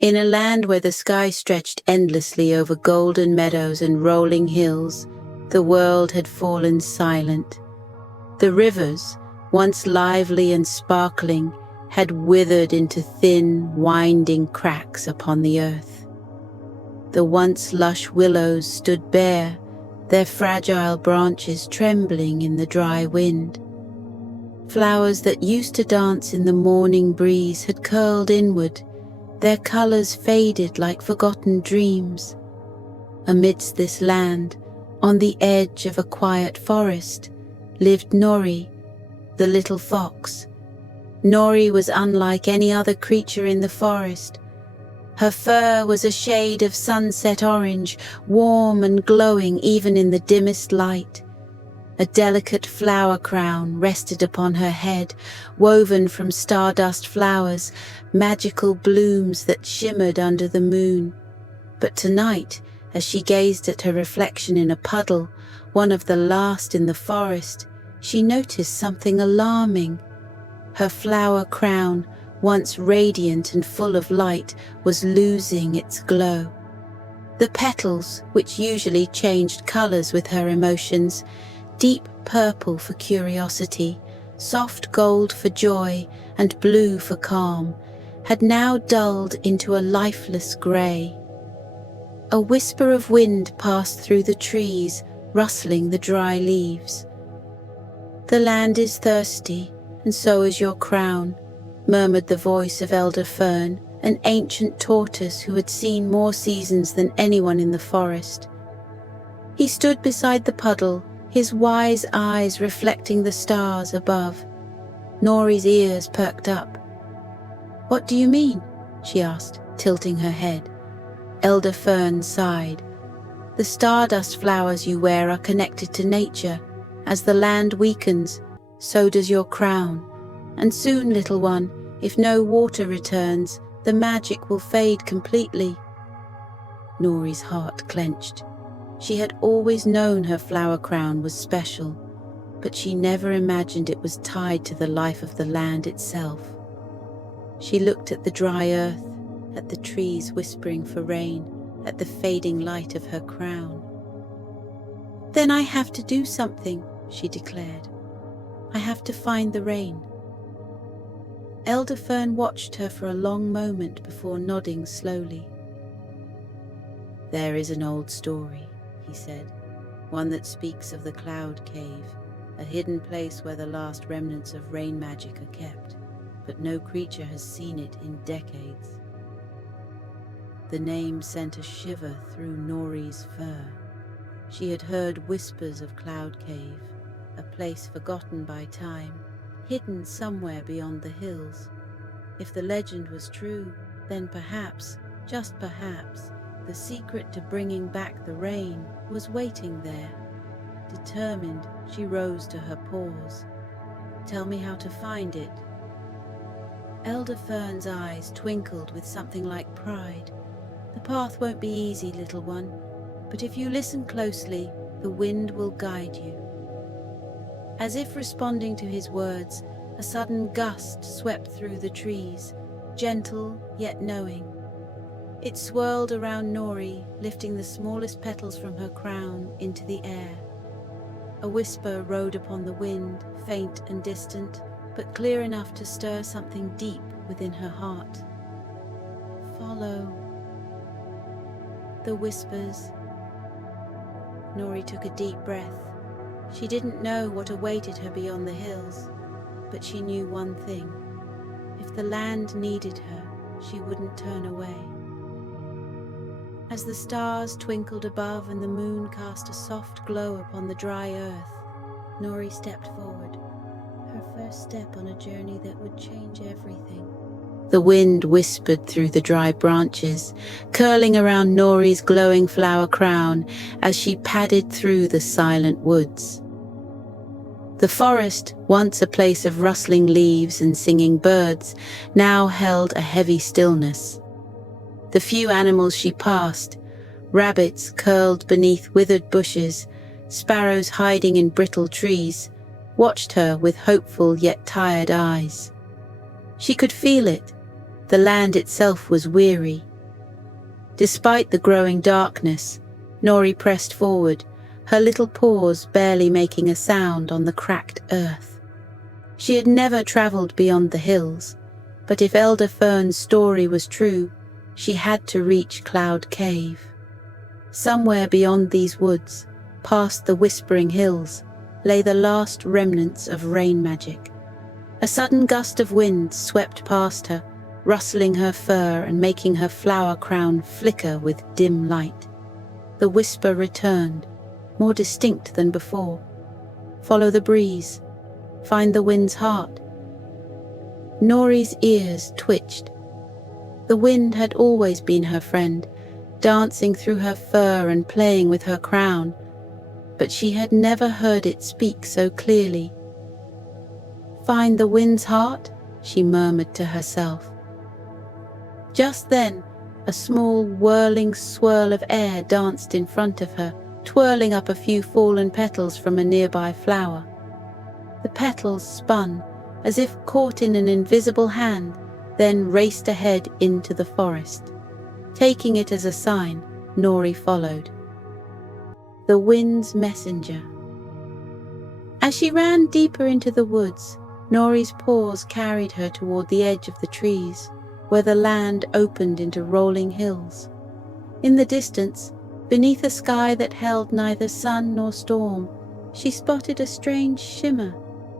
In a land where the sky stretched endlessly over golden meadows and rolling hills, the world had fallen silent. The rivers, once lively and sparkling, had withered into thin, winding cracks upon the earth. The once lush willows stood bare, their fragile branches trembling in the dry wind. Flowers that used to dance in the morning breeze had curled inward, their colours faded like forgotten dreams. Amidst this land, on the edge of a quiet forest, lived Nori, the little fox. Nori was unlike any other creature in the forest. Her fur was a shade of sunset orange, warm and glowing even in the dimmest light. A delicate flower crown rested upon her head, woven from stardust flowers, magical blooms that shimmered under the moon. But tonight, as she gazed at her reflection in a puddle, one of the last in the forest, she noticed something alarming. Her flower crown, once radiant and full of light, was losing its glow. The petals, which usually changed colours with her emotions, deep purple for curiosity, soft gold for joy, and blue for calm, had now dulled into a lifeless grey. A whisper of wind passed through the trees, rustling the dry leaves. "The land is thirsty, and so is your crown," murmured the voice of Elder Fern, an ancient tortoise who had seen more seasons than anyone in the forest. He stood beside the puddle, his wise eyes reflecting the stars above. Nori's ears perked up. "What do you mean?" she asked, tilting her head. Elder Fern sighed. "The stardust flowers you wear are connected to nature. As the land weakens, so does your crown. And soon, little one, if no water returns, the magic will fade completely." Nori's heart clenched. She had always known her flower crown was special, but she never imagined it was tied to the life of the land itself. She looked at the dry earth, at the trees whispering for rain, at the fading light of her crown. "Then I have to do something," she declared. "I have to find the rain." Elder Fern watched her for a long moment before nodding slowly. "There is an old story," he said, "one that speaks of the Cloud Cave, a hidden place where the last remnants of rain magic are kept, but no creature has seen it in decades." The name sent a shiver through Nori's fur. She had heard whispers of Cloud Cave, a place forgotten by time, hidden somewhere beyond the hills. If the legend was true, then perhaps, just perhaps, the secret to bringing back the rain was waiting there. Determined, she rose to her paws. "Tell me how to find it." Elder Fern's eyes twinkled with something like pride. "The path won't be easy, little one, but if you listen closely, the wind will guide you." As if responding to his words, a sudden gust swept through the trees, gentle yet knowing. It swirled around Nori, lifting the smallest petals from her crown into the air. A whisper rode upon the wind, faint and distant, but clear enough to stir something deep within her heart. "Follow." The whispers. Nori took a deep breath. She didn't know what awaited her beyond the hills, but she knew one thing. If the land needed her, she wouldn't turn away. As the stars twinkled above and the moon cast a soft glow upon the dry earth, Nori stepped forward, her first step on a journey that would change everything. The wind whispered through the dry branches, curling around Nori's glowing flower crown as she padded through the silent woods. The forest, once a place of rustling leaves and singing birds, now held a heavy stillness. The few animals she passed, rabbits curled beneath withered bushes, sparrows hiding in brittle trees, watched her with hopeful yet tired eyes. She could feel it. The land itself was weary, Despite the growing darkness, Nori pressed forward, her little paws barely making a sound on the cracked earth. She had never traveled beyond the hills, but if Elder Fern's story was true, she had to reach Cloud Cave. Somewhere beyond these woods, past the whispering hills, lay the last remnants of rain magic. A sudden gust of wind swept past her, rustling her fur and making her flower crown flicker with dim light. The whisper returned, more distinct than before. Follow the breeze. Find the wind's heart. Nori's ears twitched. The wind had always been her friend, dancing through her fur and playing with her crown, but she had never heard it speak so clearly. Find the wind's heart, she murmured to herself. Just then, a small whirling swirl of air danced in front of her, twirling up a few fallen petals from a nearby flower. The petals spun, as if caught in an invisible hand, then raced ahead into the forest. Taking it as a sign, Nori followed. The wind's messenger. As she ran deeper into the woods, Nori's paws carried her toward the edge of the trees, where the land opened into rolling hills. In the distance, beneath a sky that held neither sun nor storm, she spotted a strange shimmer,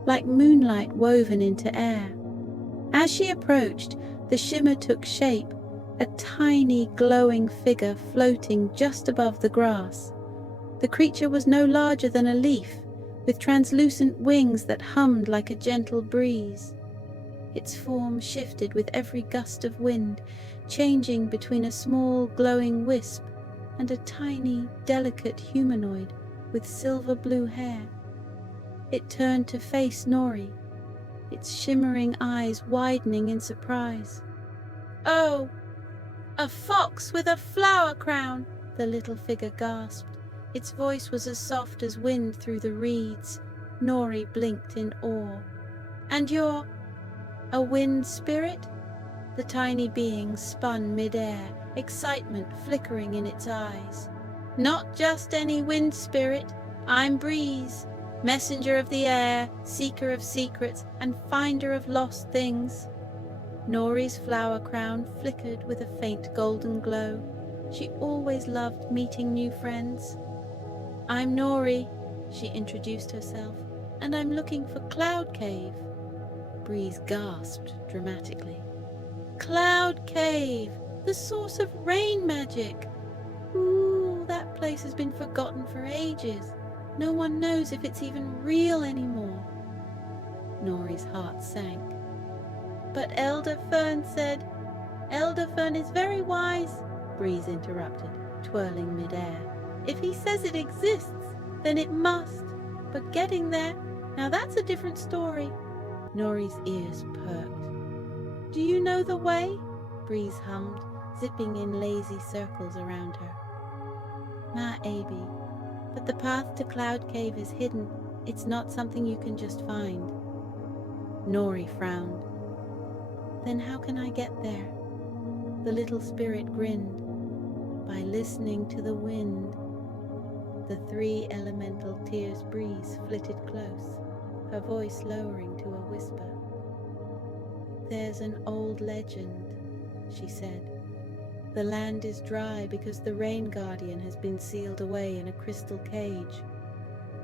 like moonlight woven into air. As she approached, the shimmer took shape, a tiny glowing figure floating just above the grass. The creature was no larger than a leaf, with translucent wings that hummed like a gentle breeze. Its form shifted with every gust of wind, changing between a small glowing wisp and a tiny, delicate humanoid with silver blue hair. It turned to face Nori, its shimmering eyes widening in surprise. "Oh, a fox with a flower crown!" the little figure gasped. Its voice was as soft as wind through the reeds. Nori blinked in awe. "And you're a wind spirit?" The tiny being spun mid-air, excitement flickering in its eyes. "Not just any wind spirit. I'm Breeze, messenger of the air, seeker of secrets, and finder of lost things." Nori's flower crown flickered with a faint golden glow. She always loved meeting new friends. "I'm Nori," she introduced herself, "and I'm looking for Cloud Cave." Breeze gasped dramatically. "Cloud Cave, the source of rain magic! Ooh, that place has been forgotten for ages. No one knows if it's even real anymore." Nori's heart sank. "But Elder Fern said—" "Elder Fern is very wise," Breeze interrupted, twirling mid-air. "If he says it exists, then it must. But getting there, now that's a different story." Nori's ears perked. "Do you know the way?" Breeze hummed, zipping in lazy circles around her. "Ma, Abby, but the path to Cloud Cave is hidden. It's not something you can just find." Nori frowned. "Then how can I get there?" The little spirit grinned. "By listening to the wind." The three elemental tears Breeze flitted close, her voice lowering to a whisper. "There's an old legend," she said. "The land is dry because the rain guardian has been sealed away in a crystal cage.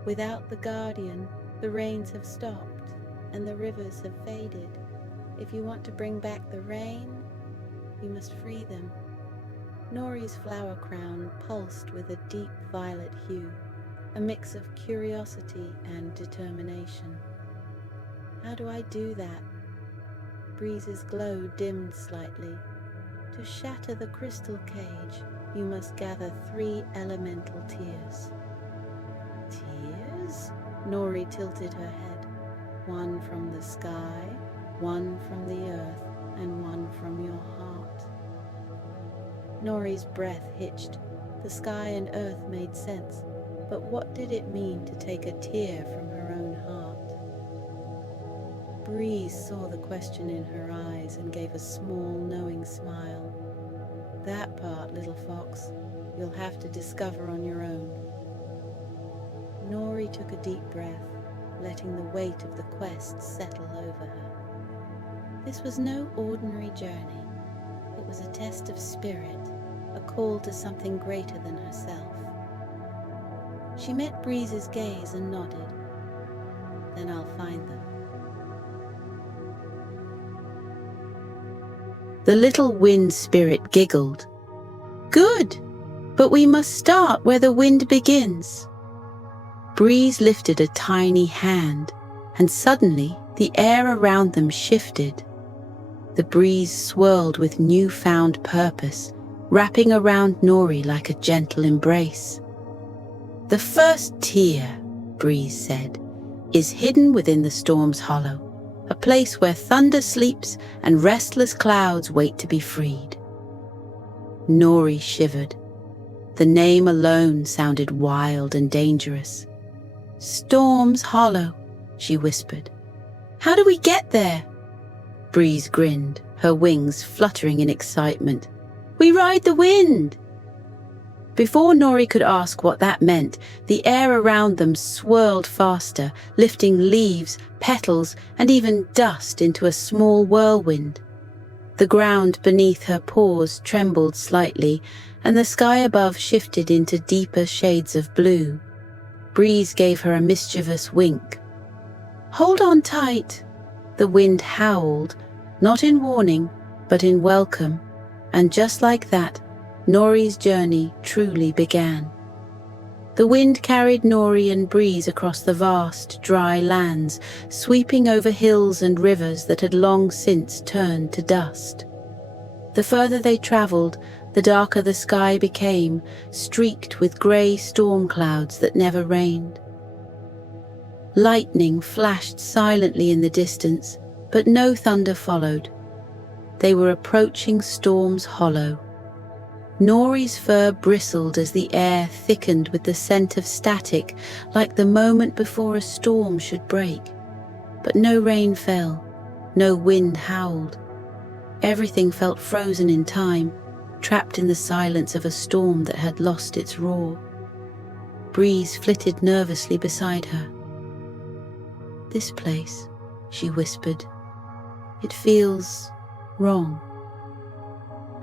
Without the guardian, the rains have stopped and the rivers have faded. If you want to bring back the rain, you must free them." Nori's flower crown pulsed with a deep violet hue, a mix of curiosity and determination. "How do I do that?" Breeze's glow dimmed slightly. "To shatter the crystal cage, you must gather 3 elemental tears." "Tears?" Nori tilted her head. "One from the sky, one from the earth, and one from your heart." Nori's breath hitched. The sky and earth made sense, but what did it mean to take a tear from her own heart? Breeze saw the question in her eyes and gave a small, knowing smile. That part, little fox, you'll have to discover on your own. Nori took a deep breath, letting the weight of the quest settle over her. This was no ordinary journey. It was a test of spirit, a call to something greater than herself. She met Breeze's gaze and nodded. Then I'll find them. The little wind spirit giggled. Good, but we must start where the wind begins. Breeze lifted a tiny hand, and suddenly the air around them shifted. The breeze swirled with newfound purpose, wrapping around Nori like a gentle embrace. The first tier, Breeze said, is hidden within the storm's hollow, a place where thunder sleeps and restless clouds wait to be freed. Nori shivered. The name alone sounded wild and dangerous. Storm's Hollow, she whispered. How do we get there? Breeze grinned, her wings fluttering in excitement. We ride the wind! Before Nori could ask what that meant, the air around them swirled faster, lifting leaves, petals, and even dust into a small whirlwind. The ground beneath her paws trembled slightly, and the sky above shifted into deeper shades of blue. Breeze gave her a mischievous wink. Hold on tight! The wind howled, not in warning, but in welcome, and just like that, Nori's journey truly began. The wind carried Nori and Breeze across the vast, dry lands, sweeping over hills and rivers that had long since turned to dust. The further they traveled, the darker the sky became, streaked with grey storm clouds that never rained. Lightning flashed silently in the distance, but no thunder followed. They were approaching Storm's Hollow. Nori's fur bristled as the air thickened with the scent of static, like the moment before a storm should break. But no rain fell, no wind howled. Everything felt frozen in time, trapped in the silence of a storm that had lost its roar. Breeze flitted nervously beside her. This place, she whispered. It feels wrong.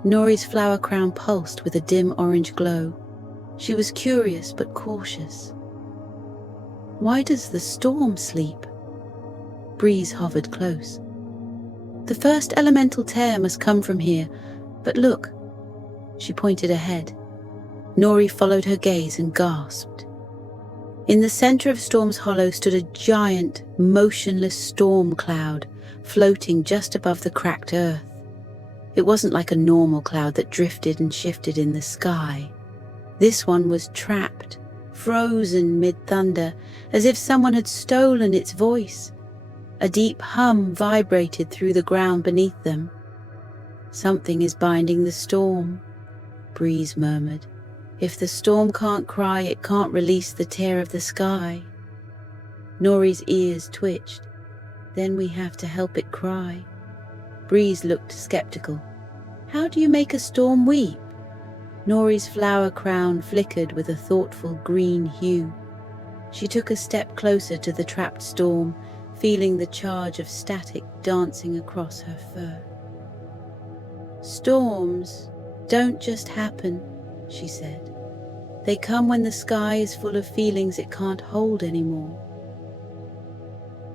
Nori's flower crown pulsed with a dim orange glow. She was curious but cautious. Why does the storm sleep? Breeze hovered close. The first elemental tear must come from here, but look. She pointed ahead. Nori followed her gaze and gasped. In the center of Storm's Hollow stood a giant, motionless storm cloud, floating just above the cracked earth. It wasn't like a normal cloud that drifted and shifted in the sky. This one was trapped, frozen mid-thunder, as if someone had stolen its voice. A deep hum vibrated through the ground beneath them. Something is binding the storm, Breeze murmured. If the storm can't cry, it can't release the tear of the sky. Nori's ears twitched. Then we have to help it cry. Breeze looked skeptical. How do you make a storm weep? Nori's flower crown flickered with a thoughtful green hue. She took a step closer to the trapped storm, feeling the charge of static dancing across her fur. Storms don't just happen, she said. They come when the sky is full of feelings it can't hold anymore.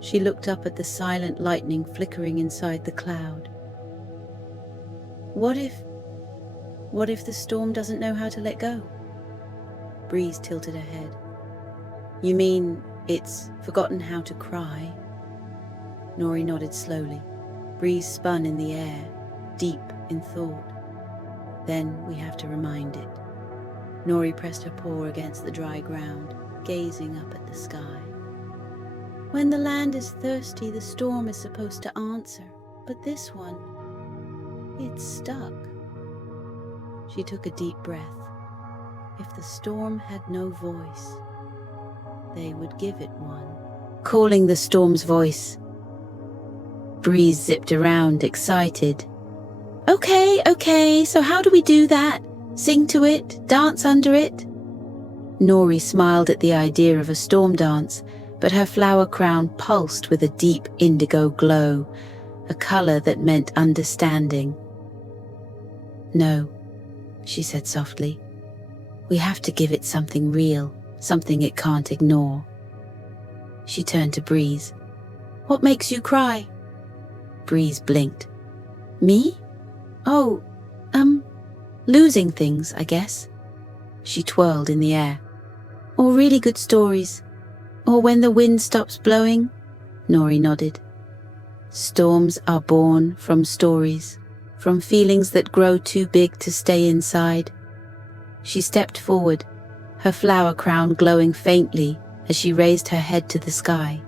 She looked up at the silent lightning flickering inside the cloud. What if the storm doesn't know how to let go? Breeze tilted her head. You mean it's forgotten how to cry? Nori nodded slowly. Breeze spun in the air, deep in thought. Then we have to remind it. Nori pressed her paw against the dry ground, gazing up at the sky. When the land is thirsty, the storm is supposed to answer, but this one, it's stuck. She took a deep breath. If the storm had no voice, they would give it one. Calling the storm's voice. Breeze zipped around, excited. Okay, so how do we do that? Sing to it? Dance under it? Nori smiled at the idea of a storm dance, but her flower crown pulsed with a deep indigo glow, a color that meant understanding. No, she said softly. We have to give it something real, something it can't ignore. She turned to Breeze. What makes you cry? Breeze blinked. Me? Oh, losing things, I guess. She twirled in the air. Or really good stories. Or when the wind stops blowing? Nori nodded. Storms are born from stories, from feelings that grow too big to stay inside. She stepped forward, her flower crown glowing faintly as she raised her head to the sky.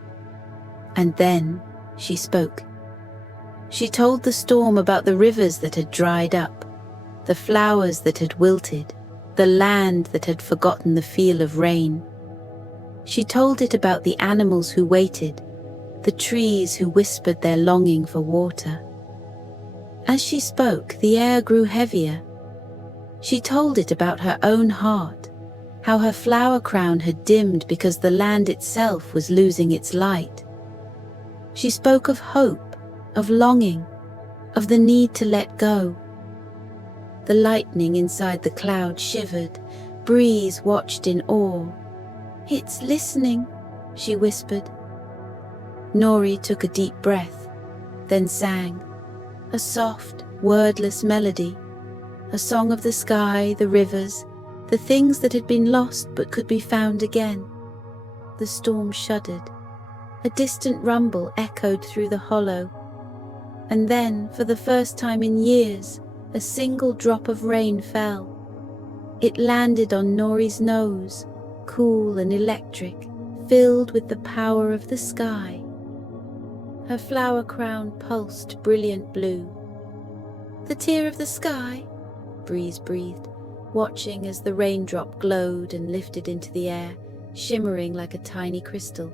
And then she spoke. She told the storm about the rivers that had dried up, the flowers that had wilted, the land that had forgotten the feel of rain. She told it about the animals who waited, the trees who whispered their longing for water. As she spoke, the air grew heavier. She told it about her own heart, how her flower crown had dimmed because the land itself was losing its light. She spoke of hope, of longing, of the need to let go. The lightning inside the cloud shivered. Breeze watched in awe. It's listening, she whispered. Nori took a deep breath, then sang, a soft, wordless melody, a song of the sky, the rivers, the things that had been lost but could be found again. The storm shuddered. A distant rumble echoed through the hollow. And then, for the first time in years, a single drop of rain fell. It landed on Nori's nose, cool and electric, filled with the power of the sky. Her flower crown pulsed brilliant blue. The tear of the sky? Breeze breathed, watching as the raindrop glowed and lifted into the air, shimmering like a tiny crystal.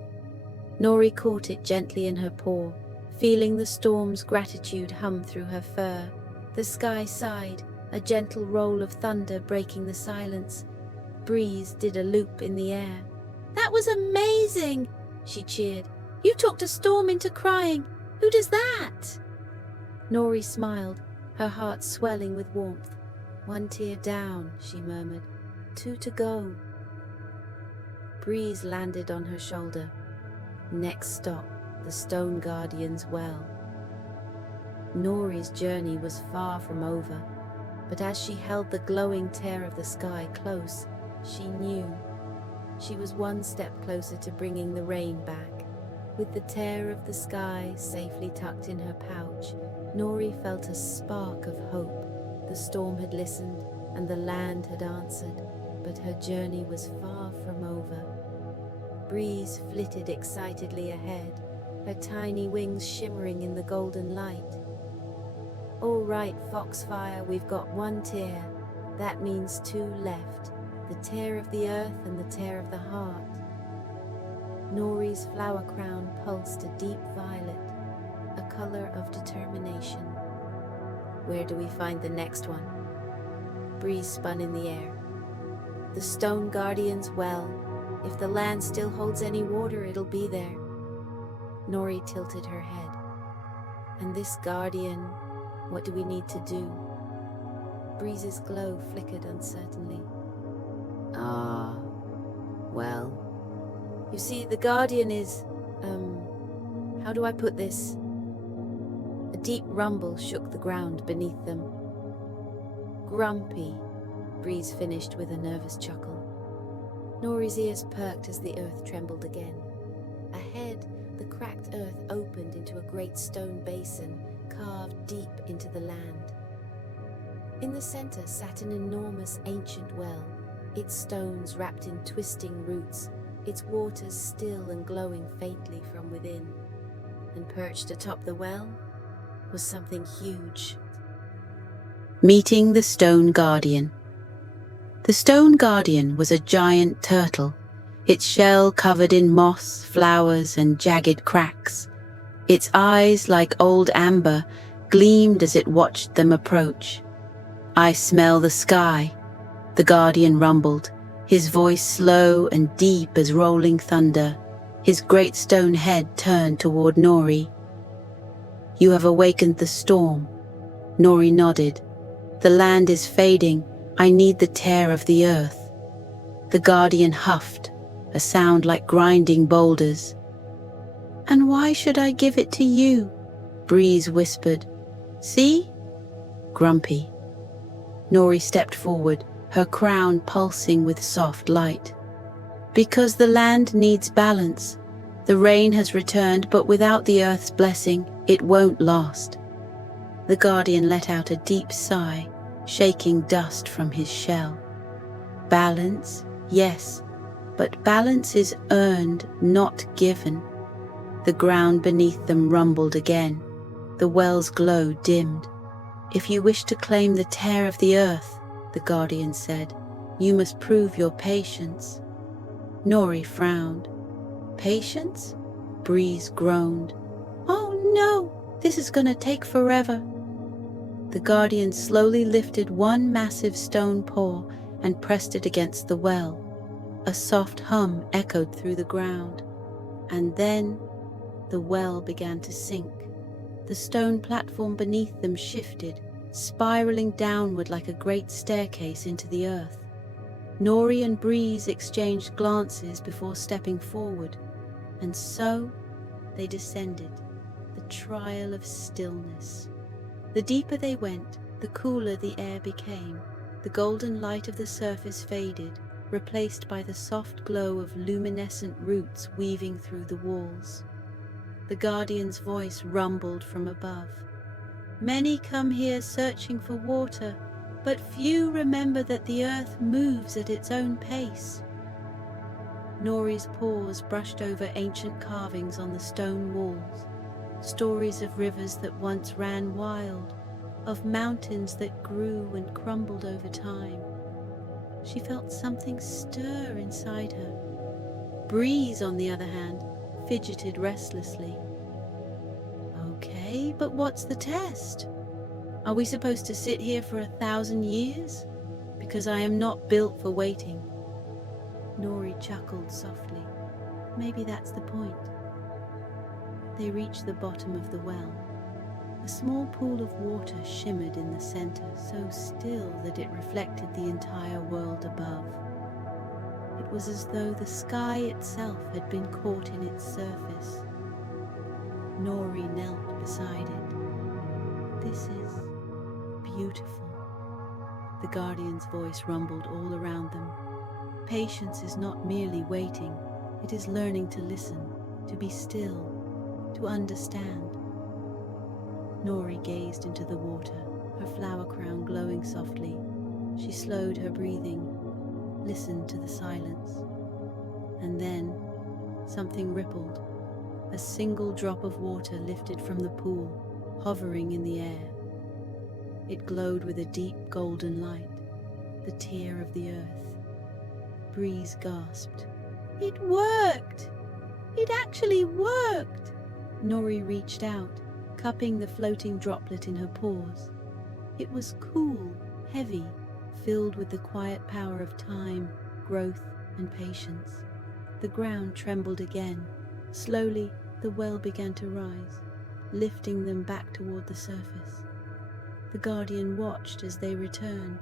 Nori caught it gently in her paw, feeling the storm's gratitude hum through her fur. The sky sighed, a gentle roll of thunder breaking the silence. Breeze did a loop in the air. That was amazing, she cheered. You talked a storm into crying. Who does that? Nori smiled, her heart swelling with warmth. One tear down, she murmured. 2 to go. Breeze landed on her shoulder. Next stop, the Stone Guardian's well. Nori's journey was far from over, but as she held the glowing tear of the sky close, she knew she was one step closer to bringing the rain back. With the tear of the sky safely tucked in her pouch, Nori felt a spark of hope. The storm had listened and the land had answered, but her journey was far from over. Breeze flitted excitedly ahead, her tiny wings shimmering in the golden light. All right, Foxfire, we've got 1 tear. That means 2 left, the tear of the earth and the tear of the heart. Nori's flower crown pulsed a deep violet, a color of determination. Where do we find the next one? Breeze spun in the air. The Stone Guardian's well. If the land still holds any water, it'll be there. Nori tilted her head. And this guardian, what do we need to do? Breeze's glow flickered uncertainly. Well, you see, the guardian is, how do I put this? A deep rumble shook the ground beneath them. Grumpy, Breeze finished with a nervous chuckle. Nori's ears perked as the earth trembled again. Ahead, the cracked earth opened into a great stone basin carved deep into the land. In the center sat an enormous ancient well, its stones wrapped in twisting roots, its waters still and glowing faintly from within. And perched atop the well was something huge. Meeting the Stone Guardian. The Stone Guardian was a giant turtle, its shell covered in moss, flowers, and jagged cracks. Its eyes, like old amber, gleamed as it watched them approach. "I smell the sky," the guardian rumbled, his voice slow and deep as rolling thunder, his great stone head turned toward Nori. "You have awakened the storm." Nori nodded. "The land is fading. I need the tear of the earth." The guardian huffed, a sound like grinding boulders. "And why should I give it to you?" Breeze whispered. "See?" Grumpy. Nori stepped forward, her crown pulsing with soft light. "Because the land needs balance. The rain has returned, but without the earth's blessing, it won't last." The guardian let out a deep sigh, shaking dust from his shell. "Balance, yes, but balance is earned, not given." The ground beneath them rumbled again. The well's glow dimmed. "If you wish to claim the tear of the earth," the guardian said, "you must prove your patience." Nori frowned. "Patience?" Breeze groaned. "Oh no, this is gonna take forever." The guardian slowly lifted one massive stone paw and pressed it against the well. A soft hum echoed through the ground. And then the well began to sink. The stone platform beneath them shifted, spiraling downward like a great staircase into the earth. Nori and Breeze exchanged glances before stepping forward, and so they descended, the trial of stillness. The deeper they went, the cooler the air became. The golden light of the surface faded, replaced by the soft glow of luminescent roots weaving through the walls. The guardian's voice rumbled from above. "Many come here searching for water, but few remember that the earth moves at its own pace." Nori's paws brushed over ancient carvings on the stone walls, stories of rivers that once ran wild, of mountains that grew and crumbled over time. She felt something stir inside her. Breeze, on the other hand, fidgeted restlessly. "Okay, but what's the test? Are we supposed to sit here for 1,000 years? Because I am not built for waiting." Nori chuckled softly. "Maybe that's the point." They reached the bottom of the well. A small pool of water shimmered in the center, so still that it reflected the entire world above. It was as though the sky itself had been caught in its surface. Nori knelt beside it. "This is beautiful." The guardian's voice rumbled all around them. "Patience is not merely waiting, it is learning to listen, to be still, to understand." Nori gazed into the water, her flower crown glowing softly. She slowed her breathing, listened to the silence. And then something rippled. A single drop of water lifted from the pool, hovering in the air. It glowed with a deep golden light, the tear of the earth. Breeze gasped. "It worked! It actually worked!" Nori reached out, cupping the floating droplet in her paws. It was cool, heavy, filled with the quiet power of time, growth, and patience. The ground trembled again. Slowly, the well began to rise, lifting them back toward the surface. The guardian watched as they returned.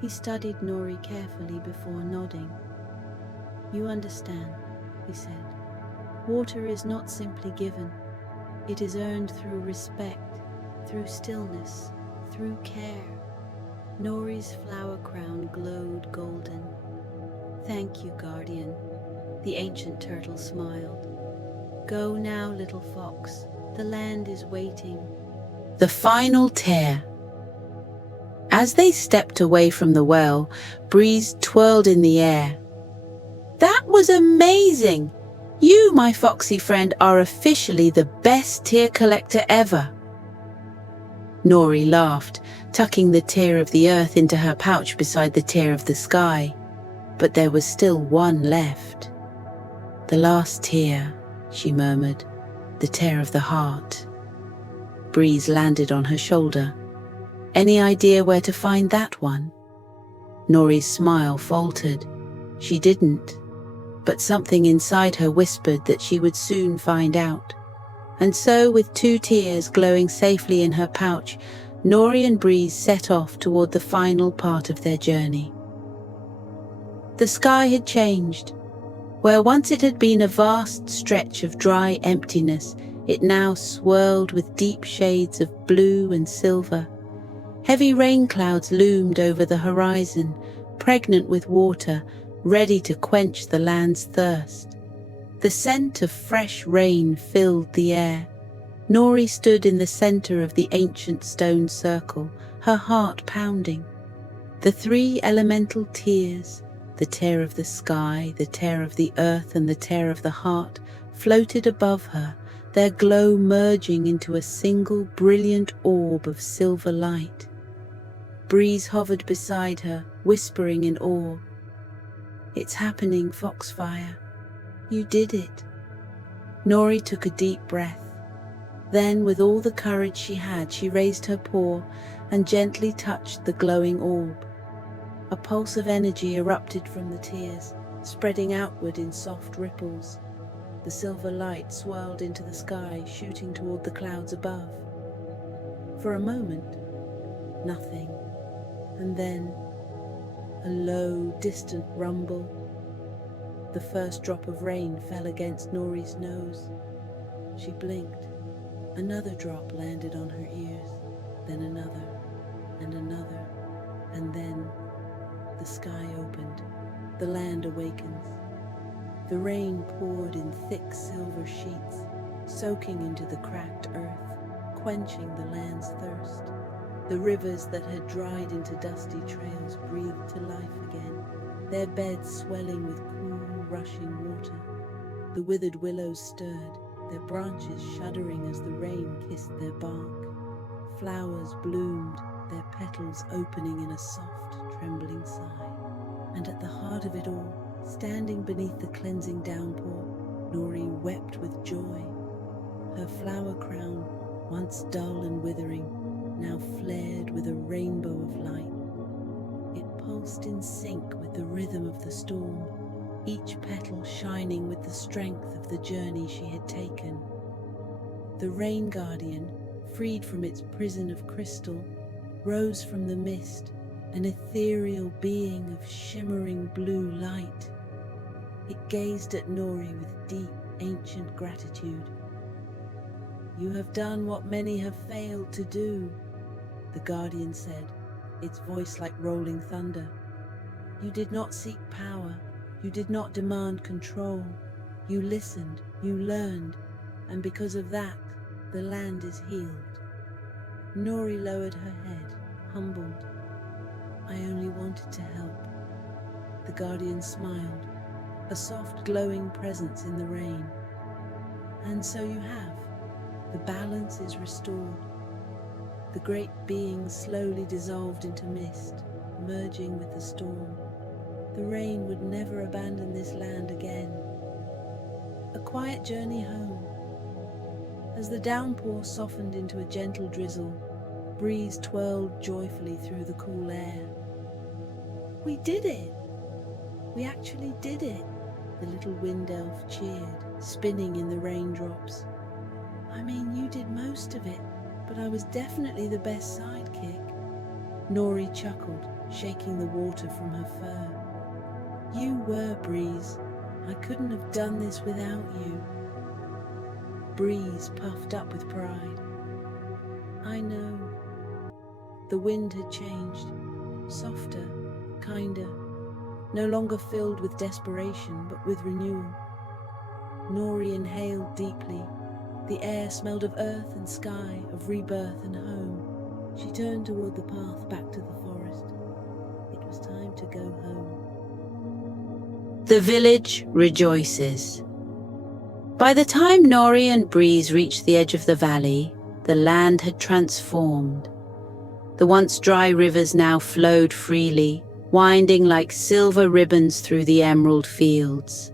He studied Nori carefully before nodding. "You understand," he said. "Water is not simply given. It is earned through respect, through stillness, through care." Nori's flower crown glowed golden. "Thank you, guardian." The ancient turtle smiled. "Go now, little fox. The land is waiting." The final tear. As they stepped away from the well, Breeze twirled in the air. "That was amazing! You, my foxy friend, are officially the best tear collector ever." Nori laughed, tucking the tear of the earth into her pouch beside the tear of the sky. But there was still one left. "The last tear," she murmured, "the tear of the heart." Breeze landed on her shoulder. Any idea where to find that one? Nori's smile faltered. She didn't, but something inside her whispered that she would soon find out. And so, with 2 tears glowing safely in her pouch, Nori and Breeze set off toward the final part of their journey. The sky had changed. Where once it had been a vast stretch of dry emptiness, it now swirled with deep shades of blue and silver. Heavy rain clouds loomed over the horizon, pregnant with water, ready to quench the land's thirst. The scent of fresh rain filled the air. Nori stood in the center of the ancient stone circle, her heart pounding. The 3 elemental tears, the tear of the sky, the tear of the earth, and the tear of the heart, floated above her, their glow merging into a single brilliant orb of silver light. Breeze hovered beside her, whispering in awe, "It's happening, Foxfire. You did it." Nori took a deep breath. Then, with all the courage she had, she raised her paw and gently touched the glowing orb. A pulse of energy erupted from the tears, spreading outward in soft ripples. The silver light swirled into the sky, shooting toward the clouds above. For a moment, nothing. And then, a low, distant rumble. The first drop of rain fell against Nori's nose. She blinked. Another drop landed on her ears, then another, and then the sky opened. The land awakens. The rain poured in thick silver sheets, soaking into the cracked earth, quenching the land's thirst. The rivers that had dried into dusty trails breathed to life again, their beds swelling with cool, rushing water. The withered willows stirred, their branches shuddering as the rain kissed their bark. Flowers bloomed, their petals opening in a soft, trembling sigh. And at the heart of it all, standing beneath the cleansing downpour, Nori wept with joy. Her flower crown, once dull and withering, now flared with a rainbow of light. It pulsed in sync with the rhythm of the storm, each petal shining with the strength of the journey she had taken. The Rain Guardian, freed from its prison of crystal, rose from the mist, an ethereal being of shimmering blue light. It gazed at Nori with deep, ancient gratitude. "You have done what many have failed to do," the Guardian said, its voice like rolling thunder. "You did not seek power, you did not demand control. You listened, you learned, and because of that, the land is healed." Nori lowered her head, humbled. "I only wanted to help." The Guardian smiled, a soft glowing presence in the rain. "And so you have. The balance is restored." The great being slowly dissolved into mist, merging with the storm. The rain would never abandon this land again. A quiet journey home. As the downpour softened into a gentle drizzle, Breeze twirled joyfully through the cool air. "We did it! We actually did it!" the little wind elf cheered, spinning in the raindrops. "I mean, you did most of it, but I was definitely the best sidekick." Nori chuckled, shaking the water from her fur. "You were, Breeze. I couldn't have done this without you." Breeze puffed up with pride. "I know." The wind had changed, softer, kinder, no longer filled with desperation, but with renewal. Nori inhaled deeply. The air smelled of earth and sky, of rebirth and home. She turned toward the path back to the forest. It was time to go home. The village rejoices. By the time Nori and Breeze reached the edge of the valley, the land had transformed. The once dry rivers now flowed freely, winding like silver ribbons through the emerald fields.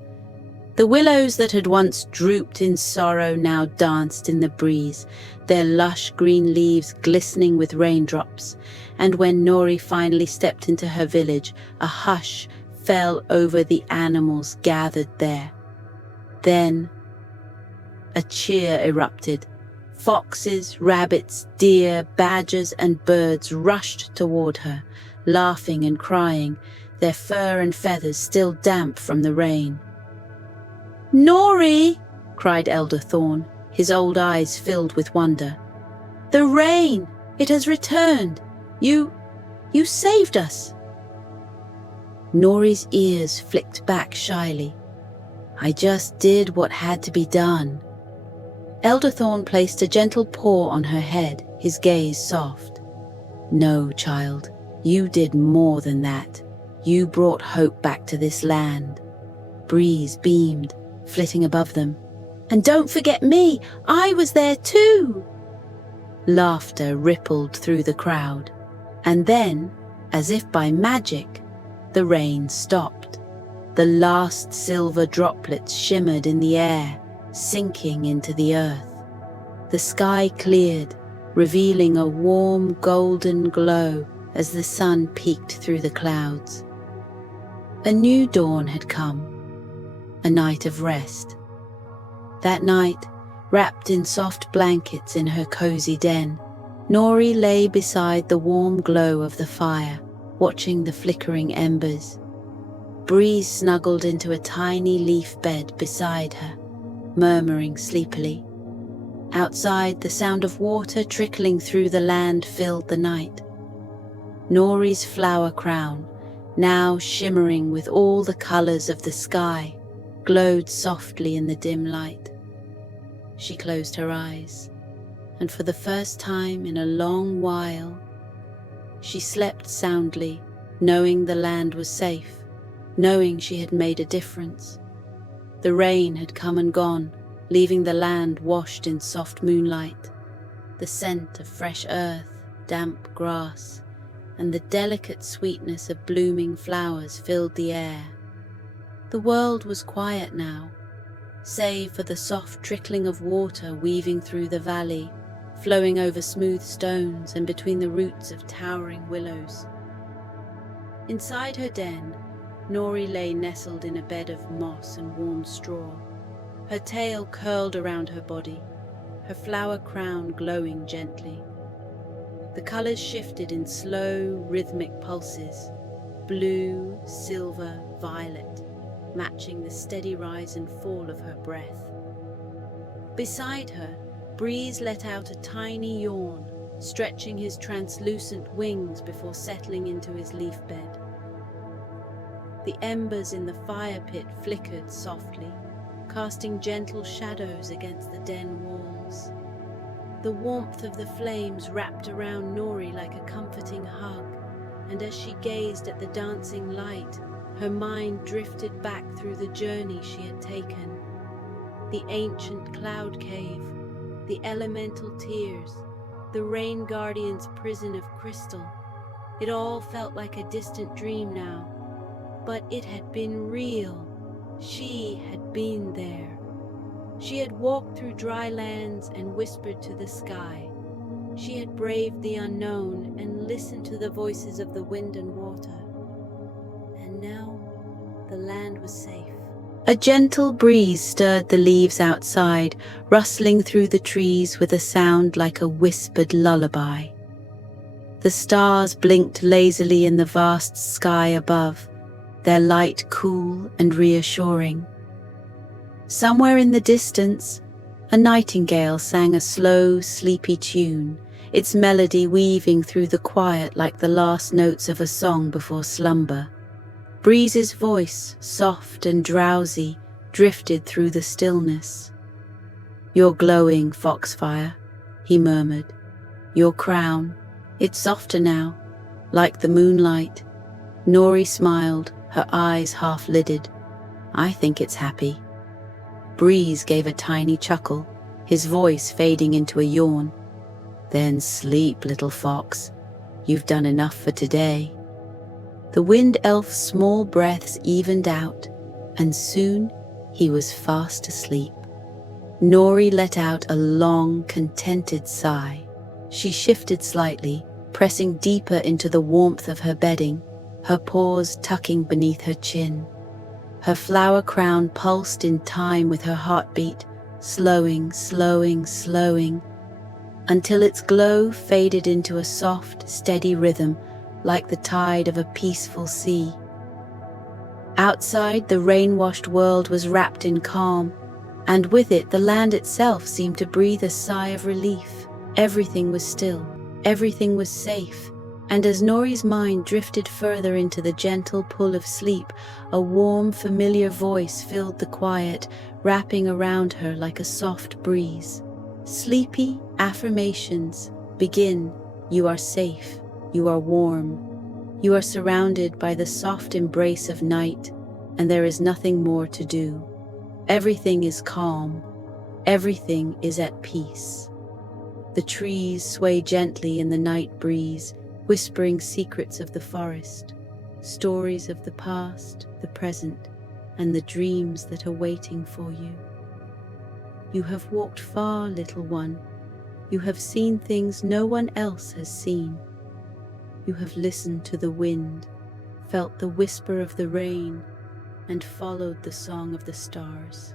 The willows that had once drooped in sorrow now danced in the breeze, their lush green leaves glistening with raindrops. And when Nori finally stepped into her village, a hush fell over the animals gathered there. Then a cheer erupted. Foxes, rabbits, deer, badgers, and birds rushed toward her, laughing and crying, their fur and feathers still damp from the rain. "Nori!" cried Elder Thorn, his old eyes filled with wonder. "The rain! It has returned! You saved us!" Nori's ears flicked back shyly. "I just did what had to be done." Elder Thorn placed a gentle paw on her head, his gaze soft. "No, child, you did more than that. You brought hope back to this land." Breeze beamed, flitting above them. "And don't forget me, I was there too!" Laughter rippled through the crowd. And then, as if by magic, the rain stopped. The last silver droplets shimmered in the air, sinking into the earth. The sky cleared, revealing a warm golden glow as the sun peeked through the clouds. A new dawn had come, a night of rest. That night, wrapped in soft blankets in her cozy den, Nori lay beside the warm glow of the fire, watching the flickering embers. Breeze snuggled into a tiny leaf bed beside her, murmuring sleepily. Outside, the sound of water trickling through the land filled the night. Nori's flower crown, now shimmering with all the colors of the sky, glowed softly in the dim light. She closed her eyes, and for the first time in a long while, she slept soundly, knowing the land was safe, knowing she had made a difference. The rain had come and gone, leaving the land washed in soft moonlight. The scent of fresh earth, damp grass, and the delicate sweetness of blooming flowers filled the air. The world was quiet now, save for the soft trickling of water weaving through the valley, flowing over smooth stones and between the roots of towering willows. Inside her den, Nori lay nestled in a bed of moss and warm straw, her tail curled around her body, her flower crown glowing gently. The colors shifted in slow, rhythmic pulses, blue, silver, violet, matching the steady rise and fall of her breath. Beside her, Breeze let out a tiny yawn, stretching his translucent wings before settling into his leaf bed. The embers in the fire pit flickered softly, casting gentle shadows against the den walls. The warmth of the flames wrapped around Nori like a comforting hug, and as she gazed at the dancing light, her mind drifted back through the journey she had taken. The ancient cloud cave, the elemental tears, the rain guardian's prison of crystal. It all felt like a distant dream now, but it had been real. She had been there. She had walked through dry lands and whispered to the sky. She had braved the unknown and listened to the voices of the wind and water. And now the land was safe. A gentle breeze stirred the leaves outside, rustling through the trees with a sound like a whispered lullaby. The stars blinked lazily in the vast sky above, their light cool and reassuring. Somewhere in the distance, a nightingale sang a slow, sleepy tune, its melody weaving through the quiet like the last notes of a song before slumber. Breeze's voice, soft and drowsy, drifted through the stillness. "You're glowing, Foxfire," he murmured. "Your crown, it's softer now, like the moonlight." Nori smiled, her eyes half-lidded. "I think it's happy." Breeze gave a tiny chuckle, his voice fading into a yawn. "Then sleep, little fox. You've done enough for today." The wind elf's small breaths evened out, and soon He was fast asleep. Nori let out a long, contented sigh. She shifted slightly, pressing deeper into the warmth of her bedding, her paws tucking beneath her chin. Her flower crown pulsed in time with her heartbeat, slowing, until its glow faded into a soft, steady rhythm, like the tide of a peaceful sea. Outside, the rain-washed world was wrapped in calm, and with it the land itself seemed to breathe a sigh of relief. Everything was still, everything was safe, and as Nori's mind drifted further into the gentle pull of sleep, a warm, familiar voice filled the quiet, wrapping around her like a soft breeze. Sleepy affirmations begin. You are safe, you are warm, you are surrounded by the soft embrace of night, and there is nothing more to do. Everything is calm, everything is at peace. The trees sway gently in the night breeze, whispering secrets of the forest, stories of the past, the present, and the dreams that are waiting for you. You have walked far, little one. You have seen things no one else has seen. You have listened to the wind, felt the whisper of the rain, and followed the song of the stars.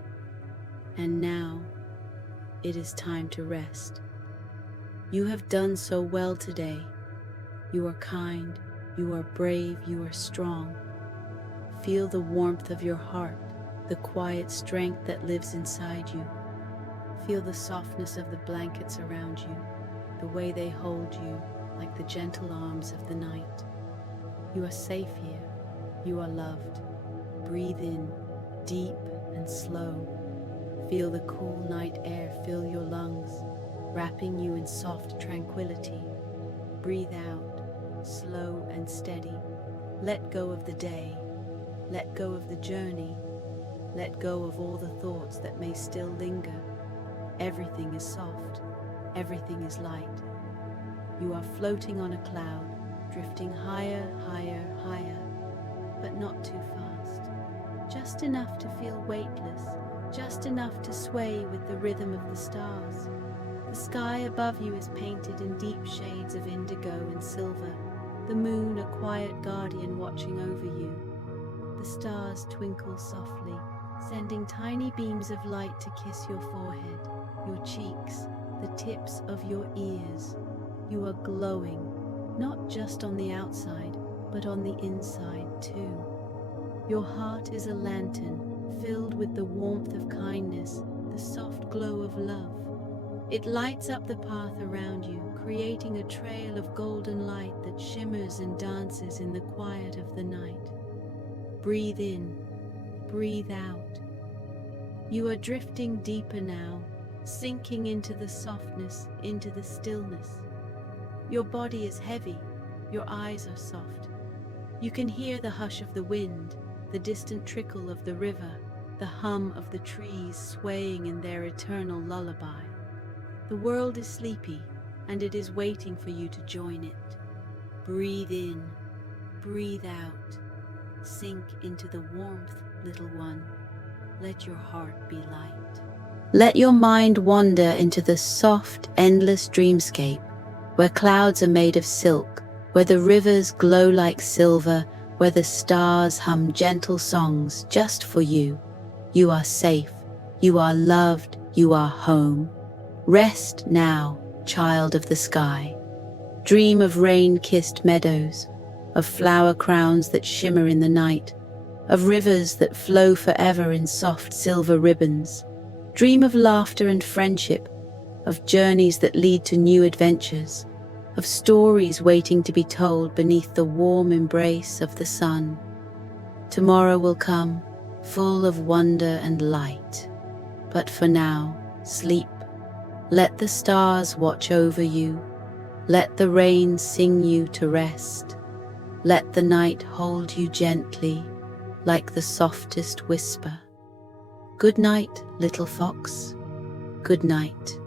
And now, it is time to rest. You have done so well today. You are kind, you are brave, you are strong. Feel the warmth of your heart, the quiet strength that lives inside you. Feel the softness of the blankets around you, the way they hold you like the gentle arms of the night. You are safe here. You are loved. Breathe in, deep and slow. Feel the cool night air fill your lungs, wrapping you in soft tranquility. Breathe out, slow and steady. Let go of the day. Let go of the journey. Let go of all the thoughts that may still linger. Everything is soft. Everything is light. You are floating on a cloud, drifting higher, but not too fast. Just enough to feel weightless, just enough to sway with the rhythm of the stars. The sky above you is painted in deep shades of indigo and silver, the moon a quiet guardian watching over you. The stars twinkle softly, sending tiny beams of light to kiss your forehead, your cheeks, the tips of your ears. You are glowing, not just on the outside, but on the inside too. Your heart is a lantern filled with the warmth of kindness, the soft glow of love. It lights up the path around you, creating a trail of golden light that shimmers and dances in the quiet of the night. Breathe in, breathe out. You are drifting deeper now, sinking into the softness, into the stillness. Your body is heavy, your eyes are soft. You can hear the hush of the wind, the distant trickle of the river, the hum of the trees swaying in their eternal lullaby. The world is sleepy, and it is waiting for you to join it. Breathe in, breathe out. Sink into the warmth, little one. Let your heart be light. Let your mind wander into the soft, endless dreamscape, where clouds are made of silk, where the rivers glow like silver, where the stars hum gentle songs just for you. You are safe, you are loved, you are home. Rest now, child of the sky. Dream of rain-kissed meadows, of flower crowns that shimmer in the night, of rivers that flow forever in soft silver ribbons. Dream of laughter and friendship, of journeys that lead to new adventures, of stories waiting to be told beneath the warm embrace of the sun. Tomorrow will come, full of wonder and light. But for now, sleep. Let the stars watch over you. Let the rain sing you to rest. Let the night hold you gently, like the softest whisper. Good night, little fox. Good night.